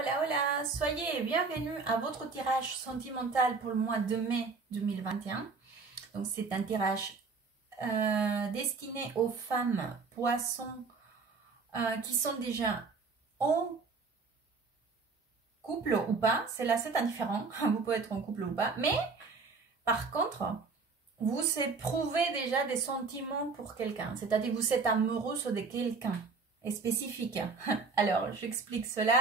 Hola, hola, soyez bienvenus à votre tirage sentimental pour le mois de mai 2021. Donc c'est un tirage destiné aux femmes poissons qui sont déjà en couple ou pas. C'est indifférent, vous pouvez être en couple ou pas. Mais par contre, vous éprouvez déjà des sentiments pour quelqu'un. C'est-à-dire vous êtes amoureuse de quelqu'un. Et spécifique. Alors, j'explique cela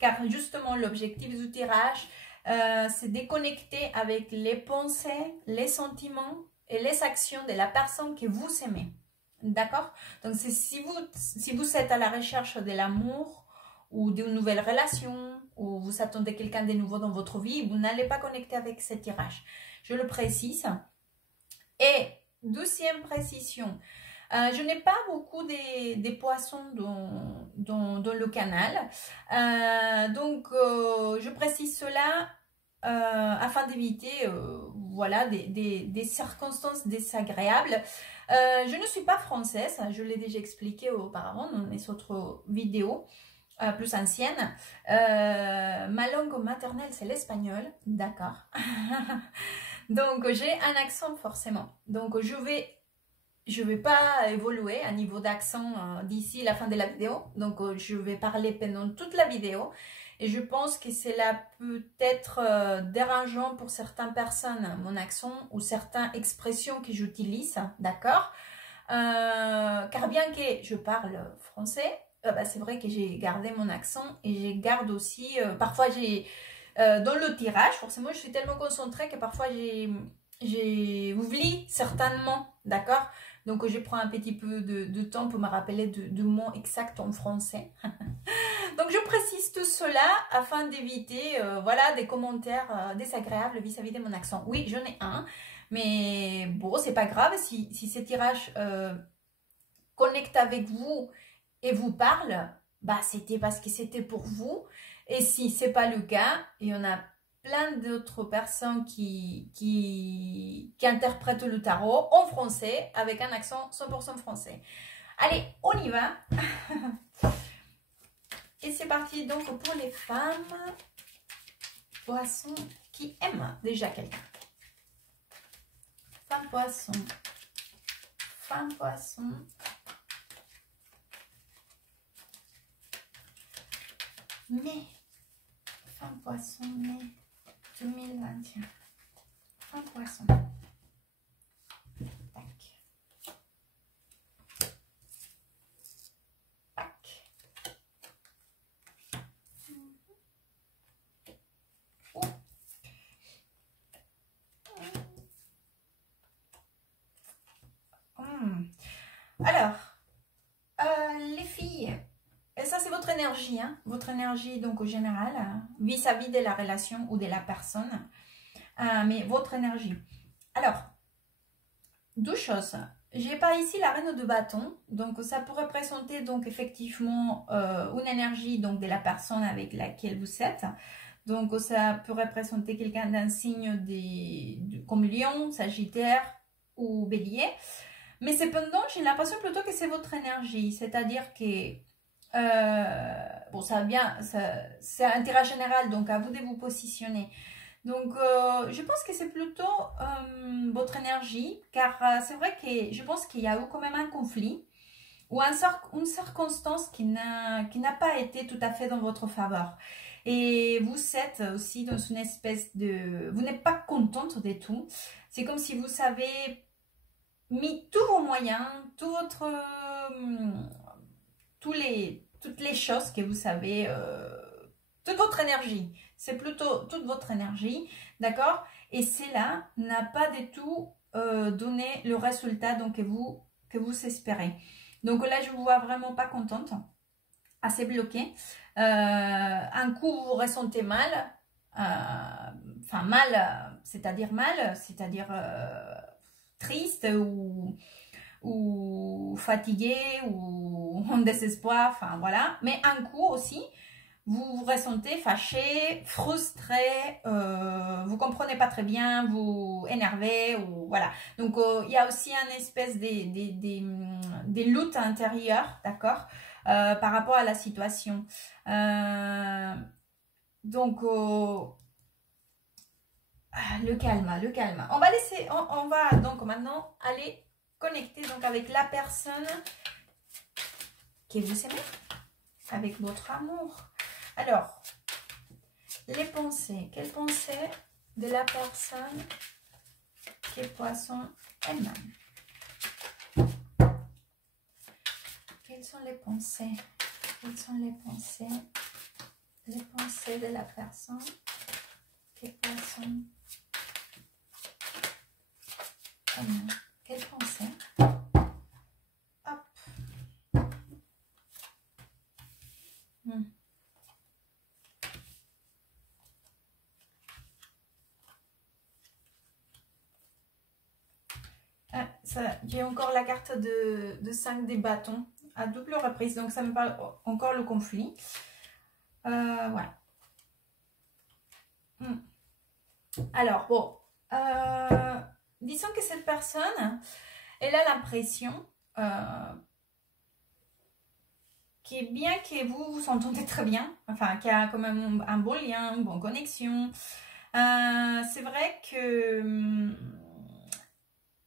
car justement l'objectif du tirage, c'est de connecter avec les pensées, les sentiments et les actions de la personne que vous aimez. D'accord? Donc, c'est si vous êtes à la recherche de l'amour ou d'une nouvelle relation ou vous attendez quelqu'un de nouveau dans votre vie, vous n'allez pas connecter avec ce tirage. Je le précise. Et deuxième précision, je n'ai pas beaucoup des poissons dans le canal. Donc, je précise cela afin d'éviter voilà, des circonstances désagréables. Je ne suis pas française, je l'ai déjà expliqué auparavant dans les autres vidéos plus anciennes. Ma langue maternelle, c'est l'espagnol, d'accord. Donc, j'ai un accent forcément. Donc, je vais pas évoluer à niveau d'accent d'ici la fin de la vidéo. Donc, je vais parler pendant toute la vidéo. Et je pense que cela peut être dérangeant pour certaines personnes, mon accent ou certaines expressions que j'utilise, d'accord? Car bien que je parle français, c'est vrai que j'ai gardé mon accent et je garde aussi, parfois j'ai, dans le tirage, forcément je suis tellement concentrée que parfois j'ai oublié certainement, d'accord? Donc, je prends un petit peu de temps pour me rappeler de mots exacts en français. Donc, je précise tout cela afin d'éviter voilà, des commentaires désagréables vis-à-vis de mon accent. Oui, j'en ai un, mais bon, c'est pas grave si ce tirage connecte avec vous et vous parle, bah, c'était parce que c'était pour vous. Et si c'est pas le cas, il y en a plein d'autres personnes qui interprètent le tarot en français avec un accent 100% français. Allez, on y va. Et c'est parti donc pour les femmes poissons qui aiment déjà quelqu'un. Femme poisson. Femme poisson. Mais, femme poisson, mais 2021. Femme poisson. Tac. Tac. Oh. Alors, les filles, et ça c'est votre énergie, hein, votre énergie donc au général, vis-à-vis de la relation ou de la personne, mais votre énergie. Alors, deux choses. J'ai pas ici la reine de bâton, donc ça pourrait représenter donc effectivement une énergie donc de la personne avec laquelle vous êtes. Donc ça pourrait représenter quelqu'un d'un signe comme Lion, Sagittaire ou Bélier. Mais cependant, j'ai l'impression plutôt que c'est votre énergie, c'est-à-dire que bon, ça vient, c'est un tirage général, donc à vous de vous positionner. Donc, je pense que c'est plutôt votre énergie, car c'est vrai que je pense qu'il y a eu quand même un conflit ou une circonstance qui n'a pas été tout à fait dans votre faveur. Et vous êtes aussi dans une espèce de... Vous n'êtes pas contente de tout. C'est comme si vous avez mis tous vos moyens, toutes les choses que vous savez, toute votre énergie. C'est plutôt toute votre énergie, d'accord? Et cela n'a pas du tout donné le résultat donc, que vous espérez. Donc là, je vous vois vraiment pas contente, assez bloquée. Un coup, vous vous ressentez mal, enfin mal, c'est-à-dire triste ou fatigué ou en désespoir, enfin voilà. Mais un coup aussi, vous vous ressentez fâché, frustré, vous comprenez pas très bien, vous énervé, ou voilà. Donc il y a aussi une espèce des luttes intérieures, d'accord, par rapport à la situation. Donc, le calme, le calme. On va laisser, on va donc maintenant aller connecter donc avec la personne que vous aimez, avec votre amour. Alors, les pensées. Quelles pensées de la personne qui est Poisson elle-même? Quelles sont les pensées? Quelles sont les pensées? Les pensées de la personne qui est Poisson elle-même. Quelles pensées? Hop. J'ai encore la carte de 5 des bâtons à double reprise, donc ça me parle encore le conflit. Ouais. Alors, bon, disons que cette personne, elle a l'impression bien que vous vous entendez très bien, enfin, qu'il y a quand même un bon lien, une bonne connexion. C'est vrai que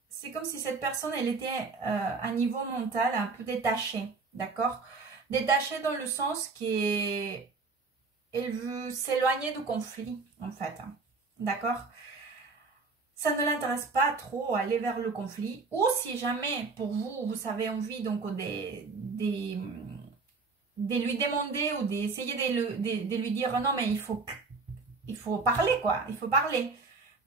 c'est comme si cette personne, elle était à niveau mental un peu détachée, d'accord? Détachée dans le sens qu'elle veut s'éloigner du conflit, en fait, d'accord? Ça ne l'intéresse pas trop aller vers le conflit. Ou si jamais, pour vous, vous avez envie donc de lui demander ou d'essayer de lui dire non, mais il faut parler, quoi. Il faut parler.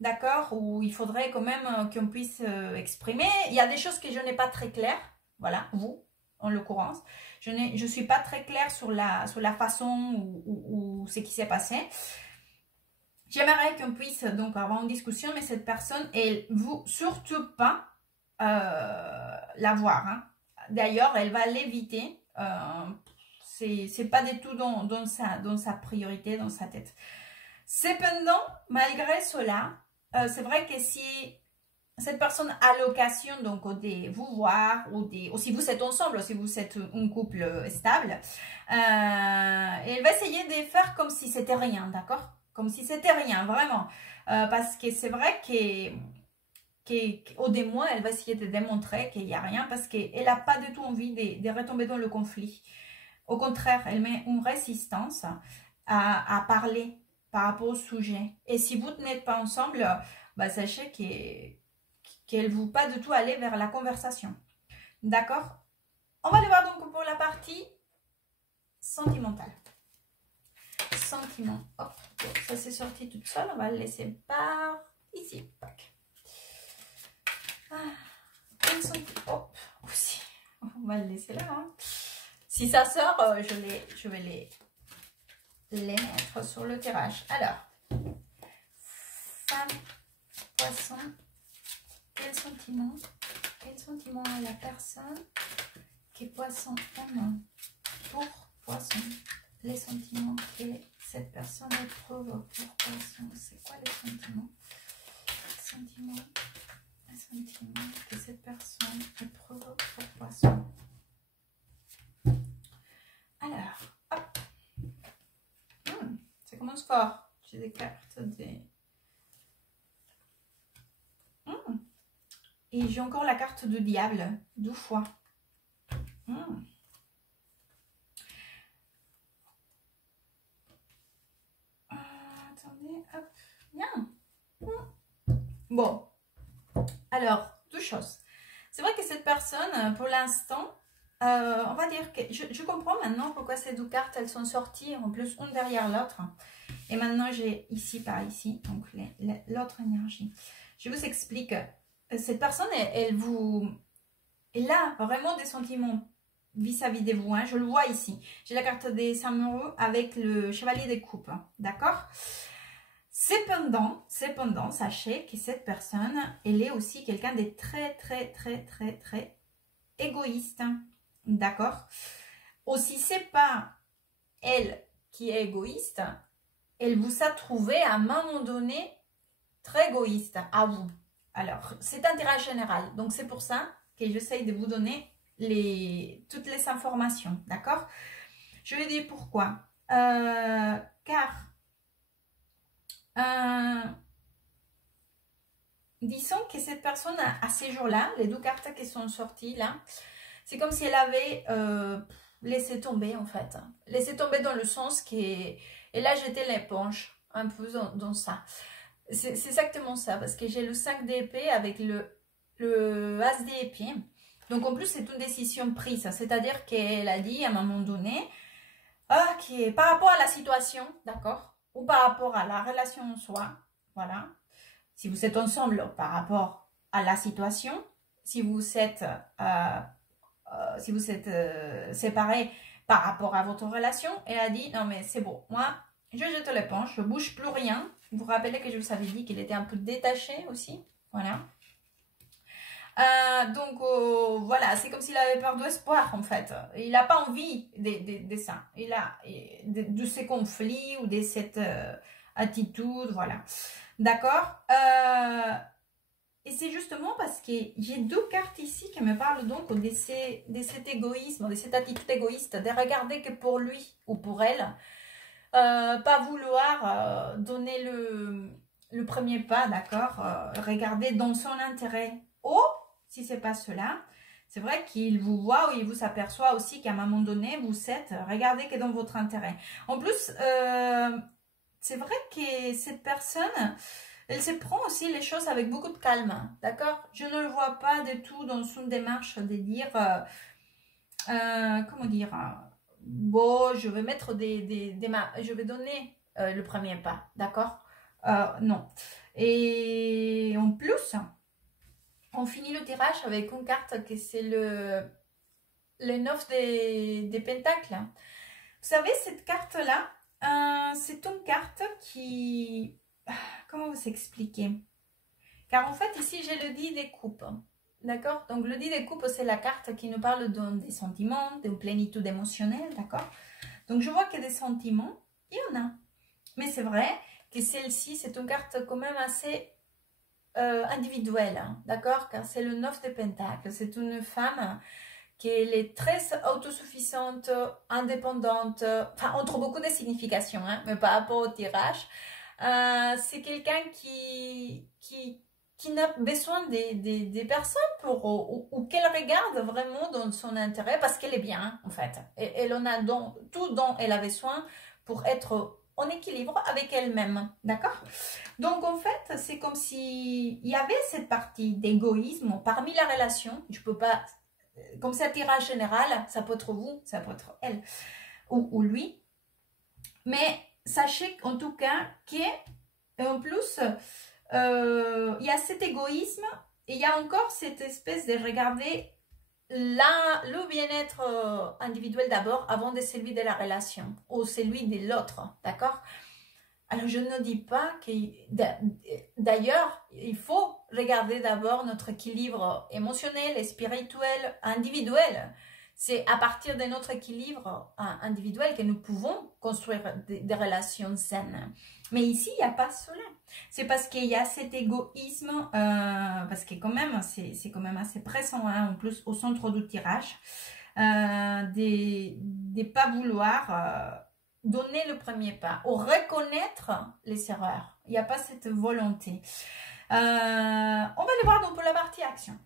D'accord? Ou il faudrait quand même qu'on puisse exprimer. Il y a des choses que je n'ai pas très claires. Voilà, vous, en l'occurrence. Je ne suis pas très claire sur la façon ou ce qui s'est passé. J'aimerais qu'on puisse donc avoir une discussion, mais cette personne, elle ne veut surtout pas la voir. Hein. D'ailleurs, elle va l'éviter. C'est pas du tout dans sa priorité, dans sa tête. Cependant, malgré cela, c'est vrai que si cette personne a l'occasion donc de vous voir ou si vous êtes ensemble, si vous êtes un couple stable, elle va essayer de faire comme si c'était rien, d'accord? Comme si c'était rien, vraiment. Parce que c'est vrai qu'au démon, elle va essayer de démontrer qu'il n'y a rien parce qu'elle n'a pas du tout envie de retomber dans le conflit. Au contraire, elle met une résistance à parler par rapport au sujet. Et si vous n'êtes pas ensemble, bah, sachez qu'elle ne veut pas du tout aller vers la conversation. D'accord? On va aller voir donc pour la partie sentimentale. Sentiment. Hop, ça s'est sorti toute seule. On va le laisser par ici. Hop, aussi. On va le laisser là. Hein. Si ça sort, je vais les mettre sur le tirage. Alors, femme, poisson, quel sentiment a la personne qui est poisson aime pour poisson? Les sentiments que cette personne éprouve pour poisson, c'est quoi les sentiments? Les sentiments que cette personne éprouve pour poisson. Alors, hop. Ça commence fort. J'ai des cartes des... Et j'ai encore la carte du diable, 2 fois. Attendez, hop. Bien. Bon. Alors, 2 choses. C'est vrai que cette personne, pour l'instant, on va dire que je comprends maintenant pourquoi ces 2 cartes, elles sont sorties en plus une derrière l'autre. Et maintenant, j'ai ici par ici, donc l'autre énergie. Je vous explique. Cette personne, elle a vraiment des sentiments vis-à-vis de vous. Hein. Je le vois ici. J'ai la carte des amoureux avec le chevalier des coupes. D'accord? Cependant, sachez que cette personne, elle est aussi quelqu'un de très égoïste. D'accord? Aussi, c'est pas elle qui est égoïste, elle vous a trouvé à un moment donné très égoïste à vous. Alors, c'est un tirage général. Donc, c'est pour ça que j'essaye de vous donner toutes les informations. D'accord? Je vais dire pourquoi. Car disons que cette personne, à ces jours-là, les deux cartes qui sont sorties là, c'est comme si elle avait laissé tomber en fait. Laissé tomber dans le sens qu'elle a jeté l'éponge, un peu dans ça. C'est exactement ça, parce que j'ai le 5 d'épée avec le As d'épée. Donc en plus, c'est une décision prise, c'est-à-dire qu'elle a dit à un moment donné, ok, par rapport à la situation, d'accord, ou par rapport à la relation en soi, voilà. Si vous êtes ensemble par rapport à la situation, si vous êtes, séparés par rapport à votre relation, elle a dit, non mais c'est bon, moi, je jette l'éponge, je bouge plus rien. Vous vous rappelez que je vous avais dit qu'il était un peu détaché aussi, voilà. Donc voilà, c'est comme s'il avait peur d'espoir en fait. Il n'a pas envie de ça. Il a de ces conflits ou de cette attitude, voilà. D'accord. Et c'est justement parce que j'ai deux cartes ici qui me parlent donc de cet égoïsme, de cette attitude égoïste, de regarder que pour lui ou pour elle, pas vouloir donner le premier pas, d'accord, regarder dans son intérêt. Oh, si c'est pas cela, c'est vrai qu'il vous voit ou il vous aperçoit aussi qu'à un moment donné, vous êtes, regardez que dans votre intérêt. En plus, c'est vrai que cette personne, elle se prend aussi les choses avec beaucoup de calme, d'accord? Je ne le vois pas du tout dans une démarche de dire, comment dire, bon, je vais mettre je vais donner le premier pas, d'accord? Non. Et en plus, on finit le tirage avec une carte que c'est le 9 des pentacles. Vous savez, cette carte-là, c'est une carte qui... Comment vous expliquer? Car en fait, ici, j'ai le 10 des coupes. D'accord? Donc, le 10 des coupes, c'est la carte qui nous parle des sentiments, d'une plénitude émotionnelle. D'accord? Donc, je vois que des sentiments, il y en a. Mais c'est vrai que celle-ci, c'est une carte quand même assez individuelle. Hein, d'accord? Car c'est le 9 des pentacles. C'est une femme qui est très autosuffisante, indépendante. Enfin, entre beaucoup de significations, hein, mais par rapport au tirage. C'est quelqu'un qui n'a besoin des personnes ou qu'elle regarde vraiment dans son intérêt parce qu'elle est bien en fait. Et elle en a tout dont elle a besoin pour être en équilibre avec elle-même, d'accord? Donc en fait, c'est comme s'il y avait cette partie d'égoïsme parmi la relation. Je peux pas, comme c'est un tirage général, ça peut être vous, ça peut être elle ou lui. Mais sachez en tout cas qu'en plus, il y a cet égoïsme et il y a encore cette espèce de regarder le bien-être individuel d'abord avant de celui de la relation ou celui de l'autre, d'accord? Alors, je ne dis pas que... D'ailleurs, il faut regarder d'abord notre équilibre émotionnel et spirituel, individuel. C'est à partir de notre équilibre individuel que nous pouvons construire des relations saines. Mais ici, il n'y a pas cela. C'est parce qu'il y a cet égoïsme, parce que quand même, c'est quand même assez pressant, hein, en plus au centre du tirage, de pas vouloir donner le premier pas ou reconnaître les erreurs. Il n'y a pas cette volonté. On va aller voir donc pour la partie action.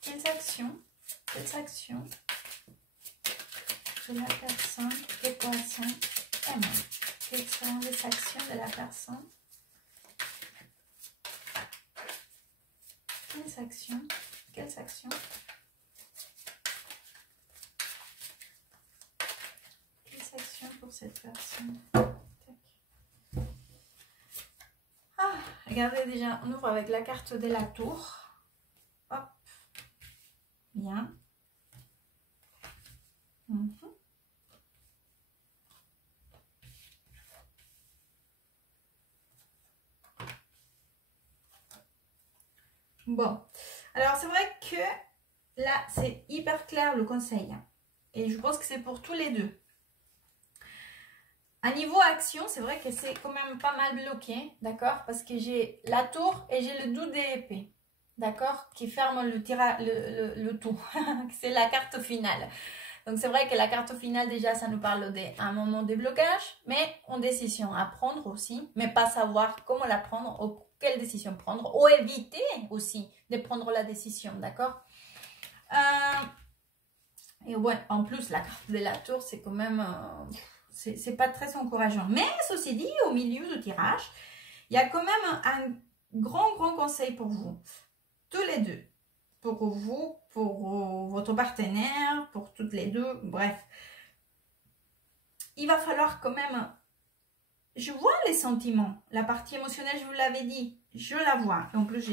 Quelles actions de la personne, les poissons aiment? Quelles sont les actions de la personne? Quelles actions? Quelles actions pour cette personne? Ah, regardez déjà, on ouvre avec la carte de la tour. Hop, bien. Bon, alors c'est vrai que là, c'est hyper clair le conseil. Et je pense que c'est pour tous les deux. À niveau action, c'est vrai que c'est quand même pas mal bloqué, d'accord? Parce que j'ai la tour et j'ai le 12 d'épée, d'accord? Qui ferme le tout. C'est la carte finale. Donc c'est vrai que la carte finale déjà ça nous parle d'un moment de blocage, mais une décision à prendre aussi, mais pas savoir comment la prendre ou quelle décision prendre, ou éviter aussi de prendre la décision, d'accord? Et ouais, en plus la carte de la tour c'est quand même, c'est pas très encourageant. Mais ceci dit, au milieu du tirage, il y a quand même un grand conseil pour vous, tous les deux. Pour vous, pour votre partenaire, pour toutes les deux, bref. Il va falloir quand même... Je vois les sentiments, la partie émotionnelle, je vous l'avais dit, je la vois. En plus,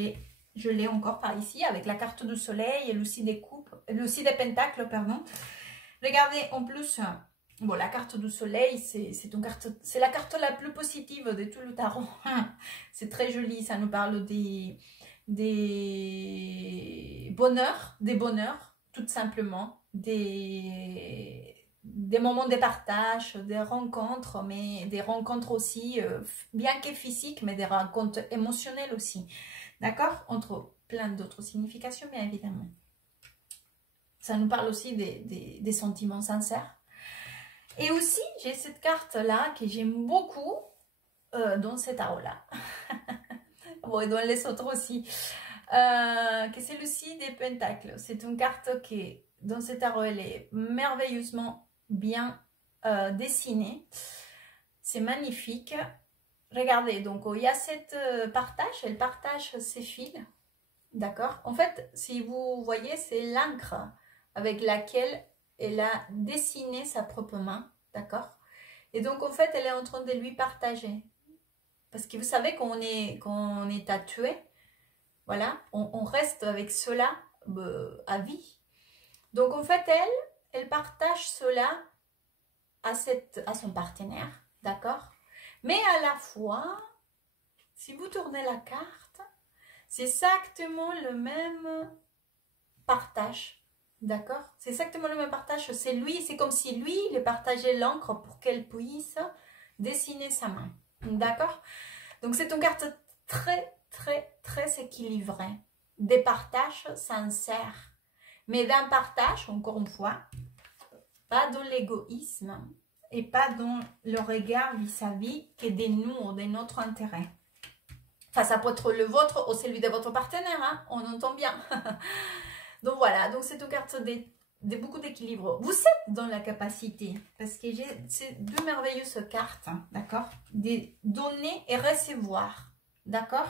je l'ai encore par ici avec la carte du soleil et l'outil des coupes, l'outil des pentacles, pardon. Regardez, en plus, bon, la carte du soleil, c'est la carte la plus positive de tout le tarot. C'est très joli, ça nous parle des bonheurs, tout simplement, des moments de partage, des rencontres, mais des rencontres aussi, bien que physiques, mais des rencontres émotionnelles aussi, d'accord? Entre plein d'autres significations, bien évidemment. Ça nous parle aussi des sentiments sincères. Et aussi, j'ai cette carte-là que j'aime beaucoup dans cet tarot-là. Bon, et dans les autres aussi. Que c'est l'outil des pentacles. C'est une carte qui, dans ce tarot, elle est merveilleusement bien dessinée. C'est magnifique. Regardez, donc il y a cette partage, elle partage ses fils. D'accord? En fait, si vous voyez, c'est l'encre avec laquelle elle a dessiné sa propre main. D'accord? Et donc, en fait, elle est en train de lui partager. Parce que vous savez qu'on est tatoué. Voilà, on reste avec cela à vie. Donc, en fait, elle partage cela à son partenaire, d'accord? Mais à la fois, si vous tournez la carte, c'est exactement le même partage, d'accord? C'est exactement le même partage. C'est comme si lui, il partageait l'encre pour qu'elle puisse dessiner sa main, d'accord? Donc, c'est une carte très équilibrée. Des partages sincères. Mais d'un partage, encore une fois, pas dans l'égoïsme et pas dans le regard vis-à-vis que de nous ou de notre intérêt. Enfin, ça peut être le vôtre ou celui de votre partenaire, hein, on entend bien. Donc voilà, donc c'est une carte de beaucoup d'équilibre. Vous êtes dans la capacité, parce que j'ai ces deux merveilleuses cartes, hein, d'accord, de donner et recevoir, d'accord.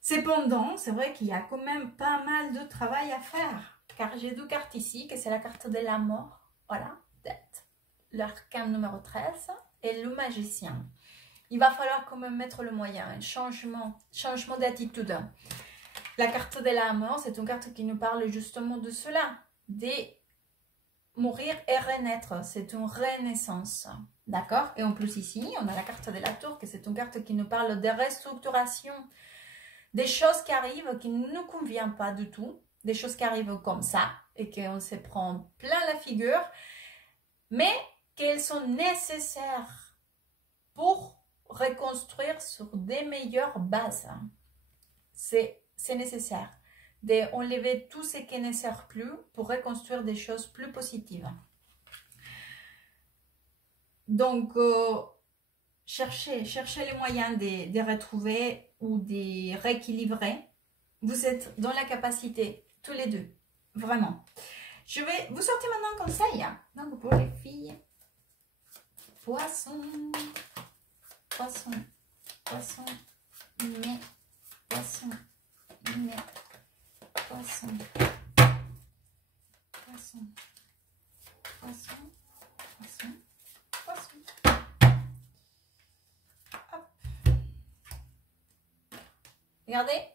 Cependant, c'est vrai qu'il y a quand même pas mal de travail à faire, car j'ai deux cartes ici, que c'est la carte de la mort, voilà, l'arcane numéro 13, et le magicien. Il va falloir quand même mettre le moyen, un changement d'attitude. La carte de la mort, c'est une carte qui nous parle justement de cela, de mourir et renaître. C'est une renaissance, d'accord? Et en plus ici, on a la carte de la tour, que c'est une carte qui nous parle de restructuration, des choses qui arrivent qui ne nous conviennent pas du tout, des choses qui arrivent comme ça, et qu'on se prend plein la figure, mais qu'elles sont nécessaires pour reconstruire sur des meilleures bases. C'est nécessaire d'enlever tout ce qui ne sert plus pour reconstruire des choses plus positives. Donc, cherchez les moyens de retrouver ou de rééquilibrer. Vous êtes dans la capacité, tous les deux, vraiment. Je vais vous sortir maintenant un conseil. Donc, pour les filles, poisson, poisson, poisson, mais, poisson, mais, poisson, poisson, poisson, poisson, poisson. Hop. Regardez,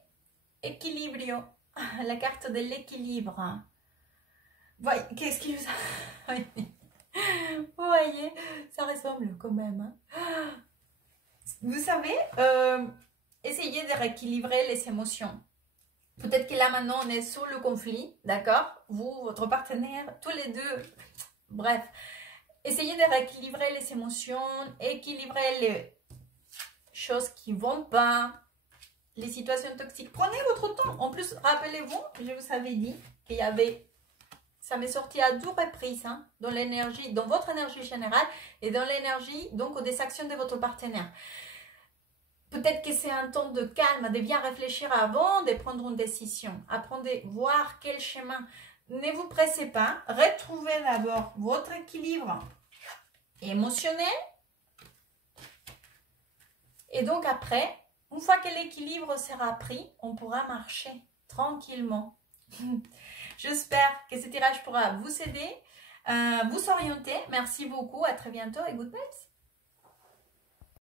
équilibrio, la carte de l'équilibre. Voyez, qu'est-ce qui vous a... Vous voyez, ça ressemble quand même. Hein. Vous savez, essayez de rééquilibrer les émotions. Peut-être que là maintenant on est sous le conflit, d'accord? Vous, votre partenaire, tous les deux. Bref, essayez de rééquilibrer les émotions, équilibrer les choses qui vont pas, les situations toxiques. Prenez votre temps. En plus, rappelez-vous, je vous avais dit qu'il y avait Ça m'est sorti à 2 reprises hein, dans l'énergie, dans votre énergie générale et dans l'énergie donc des actions de votre partenaire. Peut-être que c'est un temps de calme, de bien réfléchir avant de prendre une décision. Apprenez à voir quel chemin. Ne vous pressez pas. Retrouvez d'abord votre équilibre émotionnel. Et donc après, une fois que l'équilibre sera pris, on pourra marcher tranquillement. J'espère que ce tirage pourra vous aider, vous orienter. Merci beaucoup, à très bientôt et good vibes.